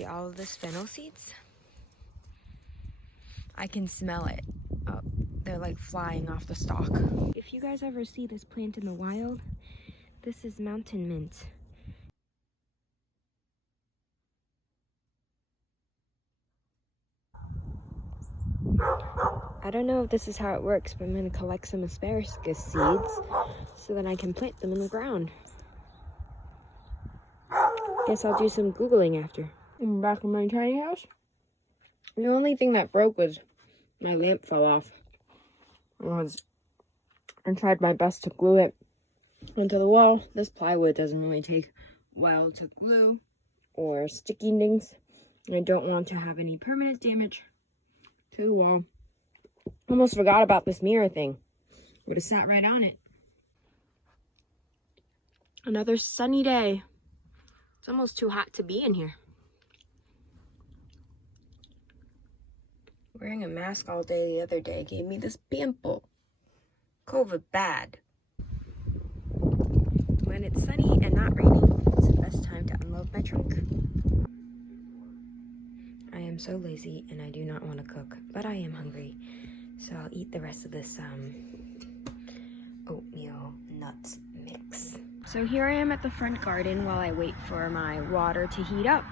See all of this fennel seeds? I can smell it. Oh, they're like flying off the stalk. If you guys ever see this plant in the wild, this is mountain mint. I don't know if this is how it works, but I'm going to collect some asparagus seeds so that I can plant them in the ground. Guess I'll do some Googling after. I'm back in my tiny house. The only thing that broke was my lamp fell off. I tried my best to glue it onto the wall. This plywood doesn't really take well to glue or sticky things. I don't want to have any permanent damage to the wall. Almost forgot about this mirror thing. Would have sat right on it. Another sunny day. It's almost too hot to be in here. Wearing a mask all day the other day gave me this pimple. COVID bad. When it's sunny and not raining, it's the best time to unload my trunk. I am so lazy and I do not want to cook, but I am hungry. So I'll eat the rest of this oatmeal nuts mix. So here I am at the front garden while I wait for my water to heat up.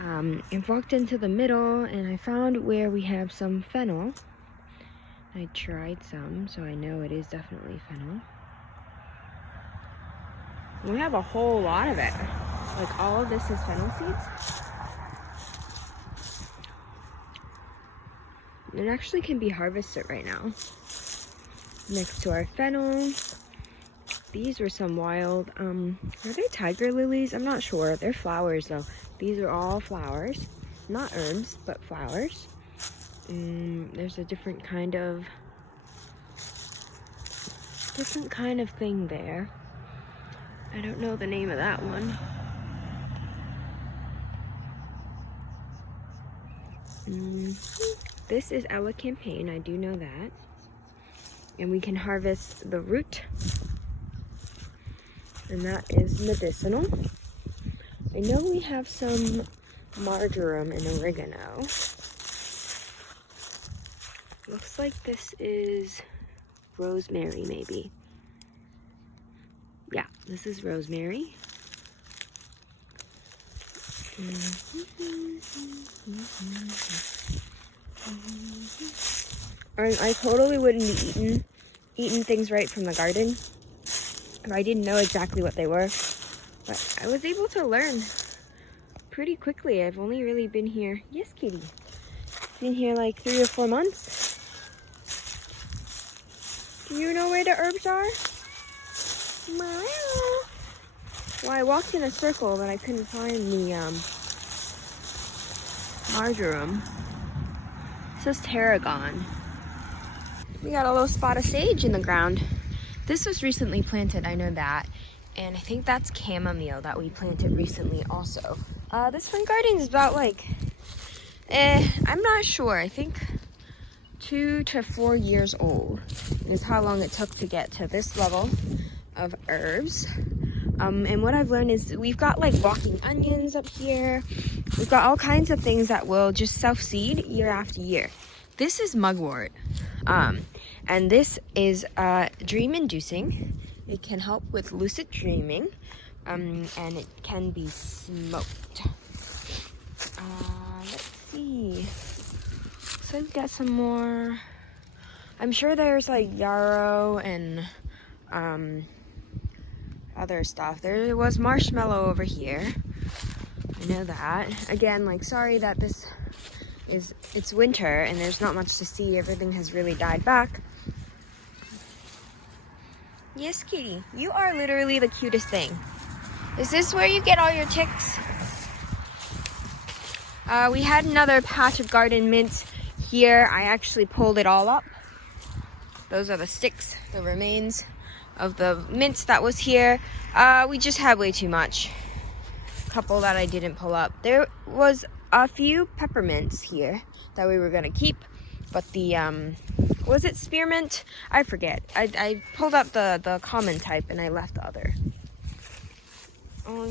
I've walked into the middle and I found where we have some fennel. I tried some, so I know it is definitely fennel. We have a whole lot of it. Like all of this is fennel seeds. It actually can be harvested right now. Next to our fennel. These were some wild, are they tiger lilies? I'm not sure. They're flowers though. These are all flowers. Not herbs, but flowers. There's a different kind of thing there. I don't know the name of that one. This is elecampane, I do know that. And we can harvest the root. And that is medicinal. I know we have some marjoram and oregano. Looks like this is rosemary, maybe. Yeah, this is rosemary. I totally wouldn't be eating things right from the garden if I didn't know exactly what they were. But I was able to learn pretty quickly. I've only really been here, yes kitty, been here like 3 or 4 months. Do you know where the herbs are? Well, I walked in a circle, but I couldn't find the marjoram. It says tarragon. We got a little spot of sage in the ground. This was recently planted, I know that. And I think that's chamomile that we planted recently also. This front garden is about like, I'm not sure. I think 2 to 4 years old is how long it took to get to this level of herbs. And what I've learned is we've got like walking onions up here. We've got all kinds of things that will just self-seed year after year. This is mugwort. And this is dream-inducing. It can help with lucid dreaming. And it can be smoked. Let's see. So we've got some more. I'm sure there's like yarrow and other stuff. There was marshmallow over here. I know that. Again, like, sorry that it's winter and there's not much to see. Everything has really died back. Yes, kitty. You are literally the cutest thing. Is this where you get all your ticks? We had another patch of garden mint here. I actually pulled it all up. Those are the sticks, the remains of the mint that was here. We just had way too much. A couple that I didn't pull up. There was a few peppermints here that we were gonna keep, but the was it spearmint? I forget. I pulled up the common type and I left the other. Oh,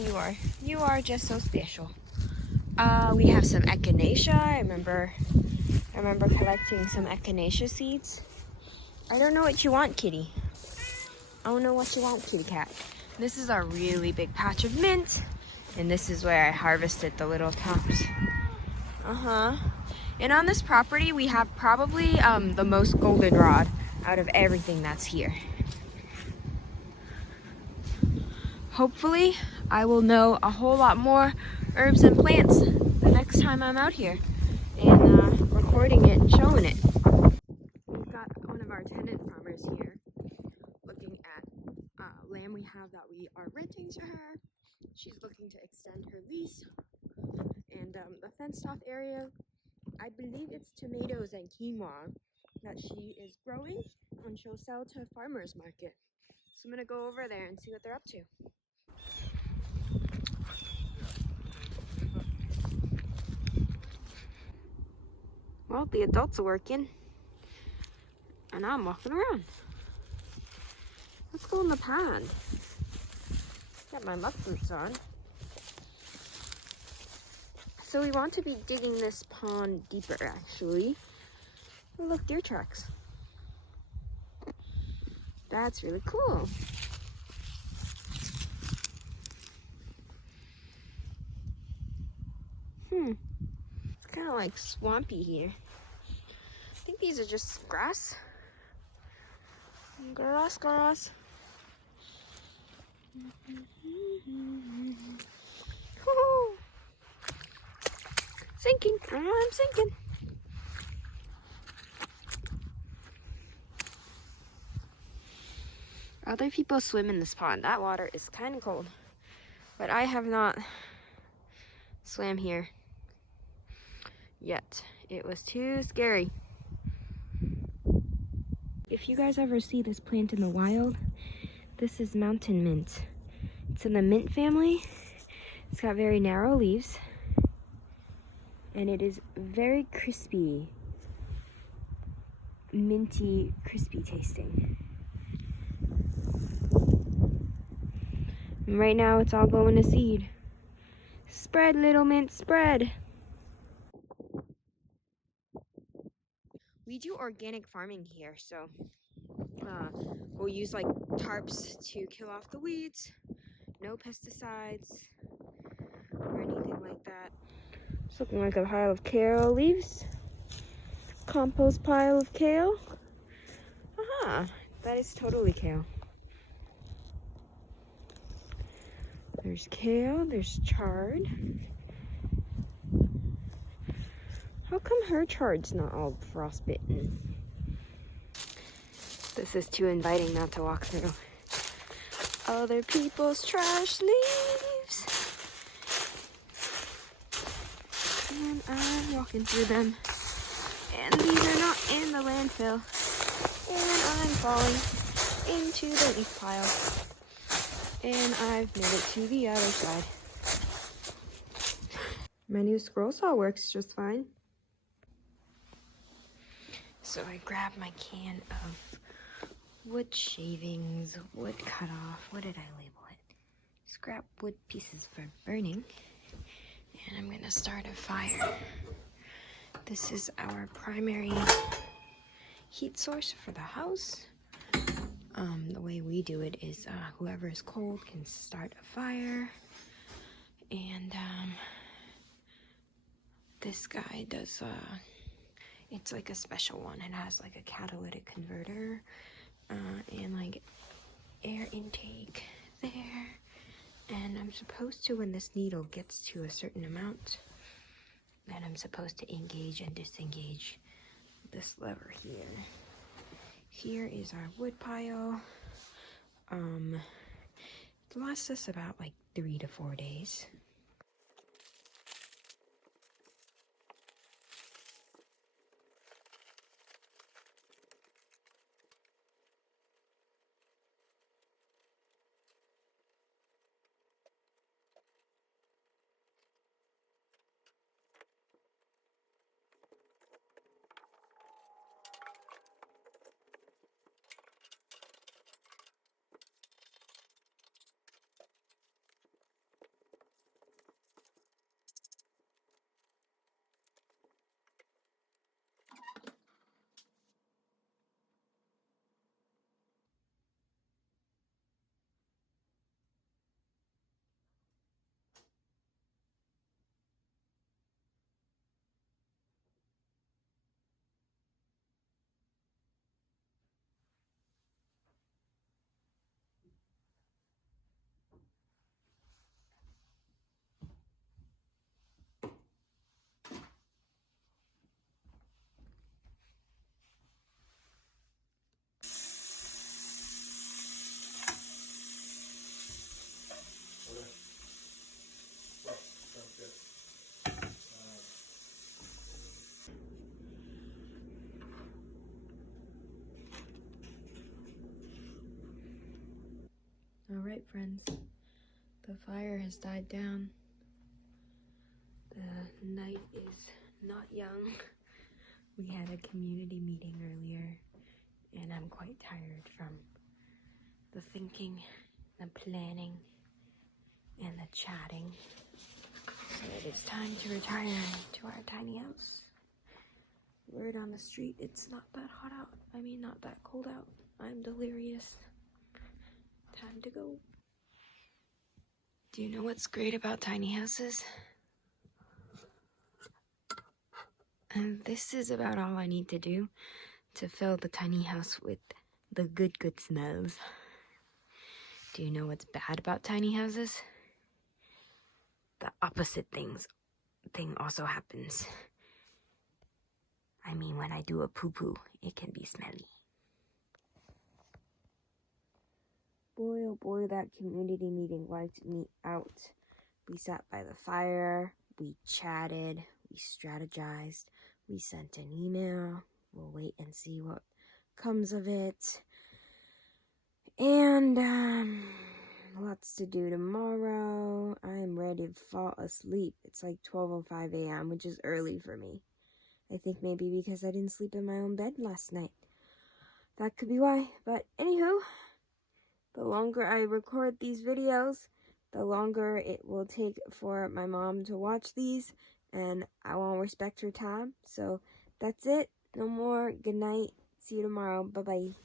you are just so special. We have some echinacea. I remember collecting some echinacea seeds. I don't know what you want, kitty. I don't know what you want, kitty cat. This is a really big patch of mint, and this is where I harvested the little tops. And on this property, we have probably the most goldenrod out of everything that's here. Hopefully, I will know a whole lot more herbs and plants the next time I'm out here and recording it and showing it. We've got one of our tenant farmers here looking at land we have that we are renting to her. She's looking to extend her lease, and the fenced off area, I believe it's tomatoes and quinoa that she is growing and she'll sell to a farmer's market. So I'm gonna go over there and see what they're up to. Well, the adults are working and I'm walking around. Let's go in the pond. Got my muck boots on. So we want to be digging this pond deeper, actually. Oh, look, deer tracks. That's really cool. It's kind of like swampy here. I think these are just grass. Grass. Woo-hoo. Sinking. I'm sinking. Other people swim in this pond. That water is kind of cold. But I have not swam here yet. It was too scary. If you guys ever see this plant in the wild, this is mountain mint. It's in the mint family. It's got very narrow leaves. And it is very crispy. Minty, crispy tasting. And right now it's all going to seed. Spread, little mint, spread. We do organic farming here, so we'll use like tarps to kill off the weeds, no pesticides or anything like that. It's looking like a pile of kale leaves. Compost pile of kale. Aha, that is totally kale. There's kale, there's chard. How come her chard's not all frostbitten? This is too inviting not to walk through. Other people's trash leaves. And I'm walking through them. And these are not in the landfill. And I'm falling into the leaf pile. And I've made it to the other side. My new scroll saw works just fine. So I grabbed my can of wood shavings, wood cut off. What did I label it? Scrap wood pieces for burning. And I'm gonna start a fire. This is our primary heat source for the house. The way we do it is whoever is cold can start a fire. And this guy does, it's like a special one. It has like a catalytic converter and like air intake there. And I'm supposed to, when this needle gets to a certain amount, then I'm supposed to engage and disengage this lever here. Here is our wood pile. It lasts us about like 3 to 4 days. Alright friends, the fire has died down. The night is not young. We had a community meeting earlier and I'm quite tired from the thinking, the planning, and the chatting. So it is time to retire to our tiny house. Word on the street, it's not that hot out. I mean, not that cold out. I'm delirious. Time to go. Do you know what's great about tiny houses? And this is about all I need to do to fill the tiny house with the good smells. Do you know what's bad about tiny houses? The opposite thing also happens. I mean, when I do a poo-poo, it can be smelly. Boy, oh boy, that community meeting wiped me out. We sat by the fire, we chatted, we strategized, we sent an email. We'll wait and see what comes of it. And, lots to do tomorrow. I'm ready to fall asleep. It's like 12:05 a.m., which is early for me. I think maybe because I didn't sleep in my own bed last night. That could be why. But anywho, the longer I record these videos, the longer it will take for my mom to watch these. And I want to respect her time. So that's it. No more. Good night. See you tomorrow. Bye-bye.